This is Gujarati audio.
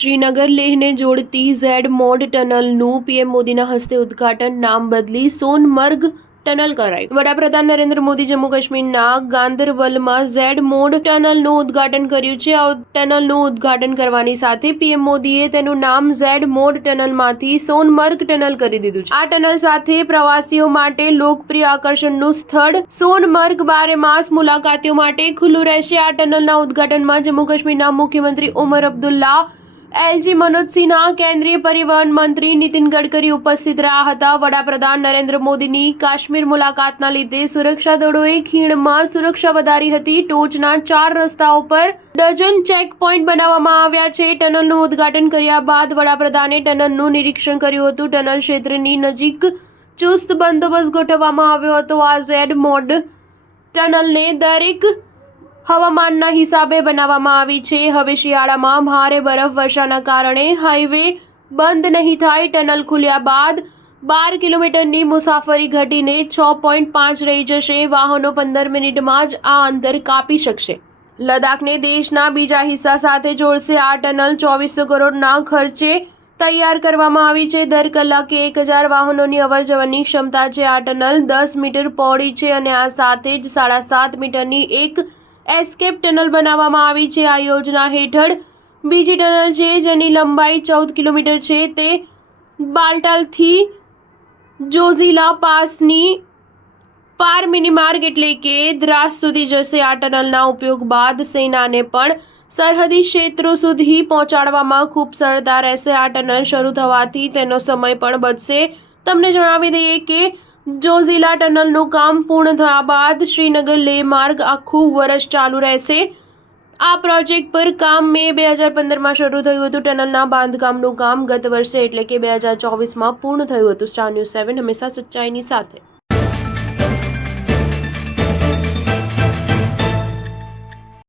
શ્રીનગર લેહને જોડતી ઝેડ મોડ ટનલનું પીએમ મોદીના હસ્તે ઉદ્ઘાટન, નામ બદલી સોનમર્ગ ટનલ કરાયું. વડાપ્રધાન નરેન્દ્ર મોદી જમ્મુ કાશ્મીરના ગાંદરબલમાં ઝેડ મોડ ટનલનું ઉદ્ઘાટન કર્યું છે. આ ટનલનું ઉદ્ઘાટન કરવાની સાથે પીએમ મોદીએ તેનું નામ ઝેડ મોડ ટનલમાંથી સોનમર્ગ ટનલ કરી દીધું છે. આ ટનલ સાથે પ્રવાસીઓ માટે લોકપ્રિય આકર્ષણનું સ્થળ સોનમર્ગ 12 માસ મુલાકાતીઓ માટે ખુલ્લું રહેશે. આ ટનલના ઉદ્ઘાટનમાં જમ્મુ કાશ્મીરના મુખ્યમંત્રી ઉમર અબ્દુલ્લા, એલજી મનોજ સિન્હા, કેન્દ્રીય પરિવહન મંત્રી નીતિન ગડકરી ઉપસ્થિત રહ્યા હતા. વડાપ્રધાન નરેન્દ્ર મોદીની કાશ્મીર મુલાકાતના લીધે સુરક્ષા દળોએ ખીણમાં સુરક્ષા વધારી હતી. ટોચના 4 રસ્તાઓ પર ડઝન ચેક પોઈન્ટ બનાવવામાં આવ્યા છે. ટનલનું ઉદ્ઘાટન કર્યા બાદ વડાપ્રધાને ટનલનું નિરીક્ષણ કર્યું હતું. ટનલ ક્ષેત્રની નજીક ચુસ્ત બંદોબસ્ત ગોઠવવામાં આવ્યો હતો. આ ઝેડ મોડ ટનલને દરેક હવામાનના હિસાબે બનાવવામાં આવી છે. હવે શિયાળામાં ભારે બરફ વર્ષાના કારણે હાઈવે બંધ નહીં થાય. ટનલ ખુલ્યા બાદ 12 કિલોમીટરની મુસાફરી ઘટીને 6.5 રહી જશે. વાહનો 15 મિનિટમાં જ આ અંતર કાપી શકશે. લદ્દાખને દેશના બીજા હિસ્સા સાથે જોડશે. આ ટનલ 2400 કરોડના ખર્ચે તૈયાર કરવામાં આવી છે. દર કલાકે 1000 વાહનોની અવરજવરની ક્ષમતા છે. આ ટનલ 10 મીટર પહોળી છે અને આ સાથે જ 7.5 મીટરની એક એસ્કેપ ટનલ બનાવવામાં આવી છે. આ યોજના હેઠળ બીજી ટનલ છે જેની લંબાઈ 14 કિલોમીટર છે. તે બાલ્ટાલથી જોઝીલા પાસની પાર મિની માર્ગ એટલે કે દ્રાસ સુધી જશે. આ ટનલના ઉપયોગ બાદ સેનાને પણ સરહદી ક્ષેત્રો સુધી પહોંચાડવામાં ખૂબ સરળતા રહેશે. આ ટનલ શરૂ થવાથી તેનો સમય પણ બચશે. તમને જણાવી દઈએ કે જોઝીલા ટનલનું કામ પૂર્ણ થયા બાદ શ્રીનગર લેહ માર્ગ આખું વર્ષ ચાલુ રહેશે. આ પ્રોજેક્ટ પર કામ મે 2015માં શરૂ થયું હતું. ટનલના બાંધકામનું કામ ગત વર્ષે એટલે કે 2024માં પૂર્ણ થયું હતું. સ્ટાર ન્યૂઝ 7 હંમેશા સચ્ચાઈની સાથે.